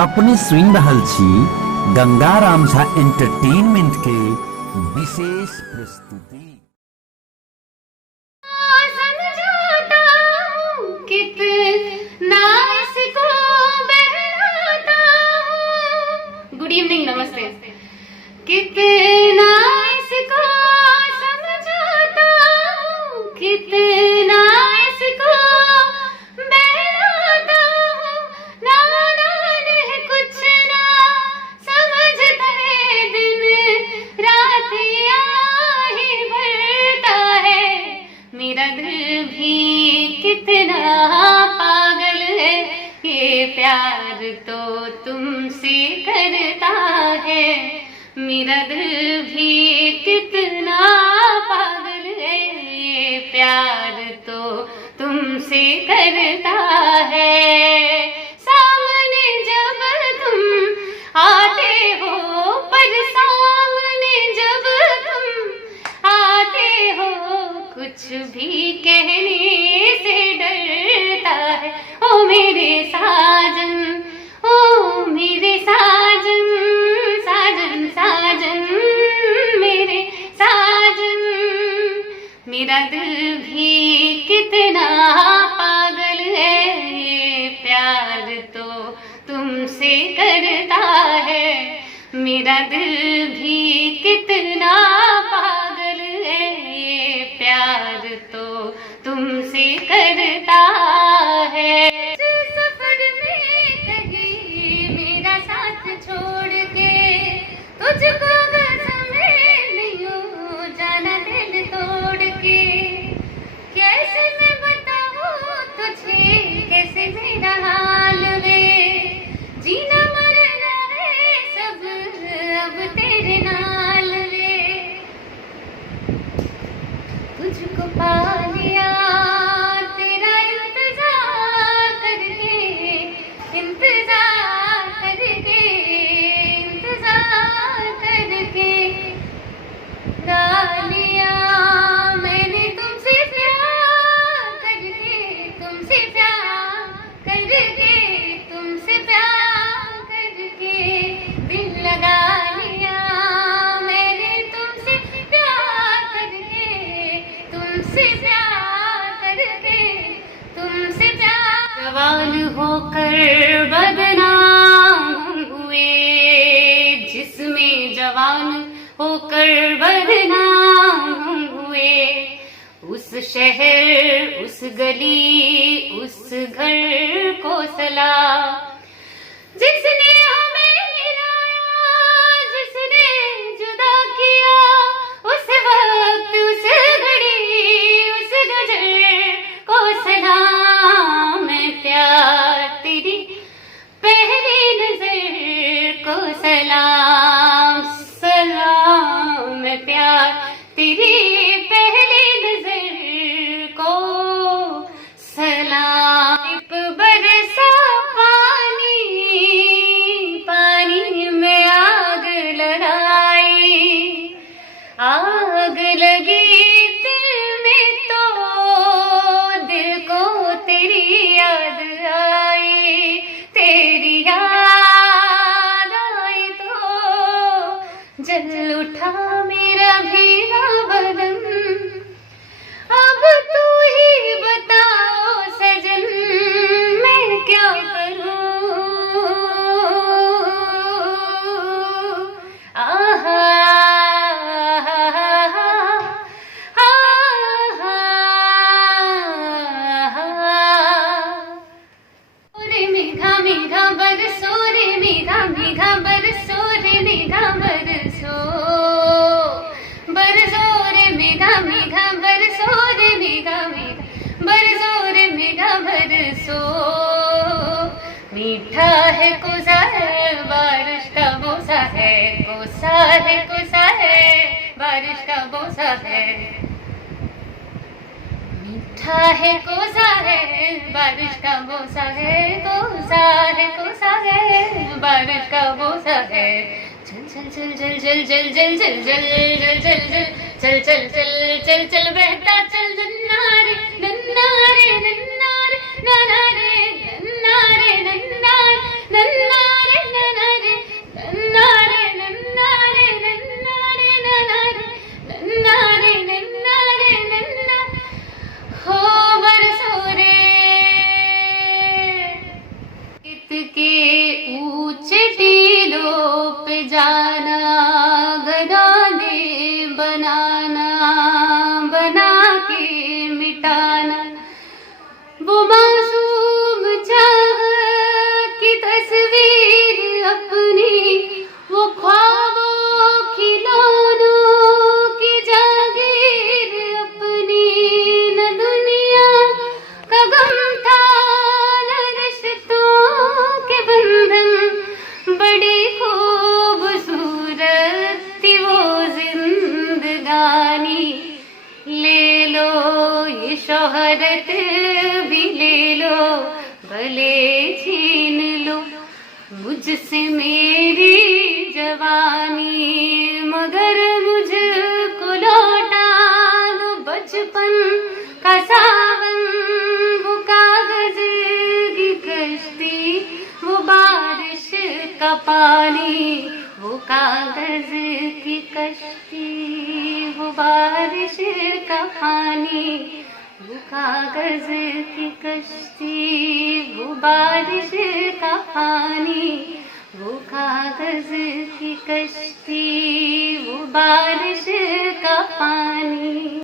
अपनी सुन रहल छी गंगाराम झा एंटरटेनमेंट के विशेष प्रस्तुति। समझाता हूँ कितना इसको बहलाता हूँ। गुड इवनिंग, नमस्ते। कितना इसको समझाता हूँ, कितना इसको बहलाता हूँ। नादान है कुछ ना समझता है, दिन रात आही भरता है। मेरा दिल भी कितना पागल है, ये प्यार तो तुमसे करता है। मेरा दिल भी कितना पागल है, ये प्यार तो तुमसे करता है। सामने जब तुम आते हो, पर सामने जब तुम आते हो, कुछ भी कहने से डरता है। ओ मेरे साजन, ओ मेरे साजन, साजन साजन, मेरे साजन। मेरा दिल भी कितना पागल है, ये प्यार तो तुमसे करता है। मेरा दिल भी कितना पागल है, ये प्यार तो तुमसे करता है। सफर में कहीं मेरा साथ छोड़ के, तुझको में नहीं हो जाना दिल तोड़ के। कैसे मैं बताऊँ तुझे, कैसे मेरा हाल वे, जीना मरना है सब अब तेरे नाल वे। तुझको पा लिया तेरा इंतजार करके, इंतजार करके, इंतजार करके। गा लिया मैंने तुमसे प्यार करके, तुमसे प्यार करके, तुमसे प्यार करके। दिल लगा लिया मैंने तुमसे प्यार करके, तुमसे प्यार करके, तुमसे प्यार। जवान होकर बदनाम हुए, जिसमें जवान होकर बदनाम हुए। उस शहर, उस गली, उस घर को सलाम, जिसने हमें मिलाया, जिसने जुदा किया। उस वक्त, उस घड़ी, उस गजर को सलाम। मैं प्यार तेरी पहली नजर को सलाम, सलाम। मैं प्यार तेरी पहली नजर को सलाम। बरसा पानी, पानी में आग लगाई, आग लगी दिल में तो दिल को तेरी याद आई। तेरी याद आई तो जल उठा मेरा भीगा बदन। अब तू ही बताओ सजन, मैं क्या करूं। आहा, रे मेघा मेघा बरसो, रे मेघा मेघा बरसो, रे मेघा बरसो, बरसो रे मेघा मेघा बरसो, रे मेघा मेघा बरसो, रे मेघा बरसो। मीठा है कोसा है बारिश का बोसा है, कोसा है कोसा है बारिश का बोसा है। मीठा है कोसा है बारिश का बोसा है, कोसा है कोसा है बारिश का बोसा है। चल चल चल चल चल चल चल चल चल चल चल चल चल चल चल चल बहता चल नन्ना रे नन्ना रे नन्ना रे नन्ना रे नन्ना रे नन्ना नन्ना रे के ऊंचे टीलों पे जाना, गदाने बनाना, बना के मिटाना, वो मासूम चाहत की तस्वीर अपनी, वो ख्वाबों खिलौनों की जागीर अपनी, न दुनिया का गम था न रिश्तों के बंधन, बड़ी खूबसूरत थी वो जिंदगानी। ले लो ये शोहरत भी ले लो, भले छीन लो मुझसे मेरी जवानी, मगर मुझको लौटा दो बचपन का सावन, वो कागज की कश्ती, वो बारिश का पानी, वो कागज की कश्ती, वो बारिश का पानी, वो कागज की कश्ती, वो बारिश का पानी, वो कागज की कश्ती, वो बारिश का पानी।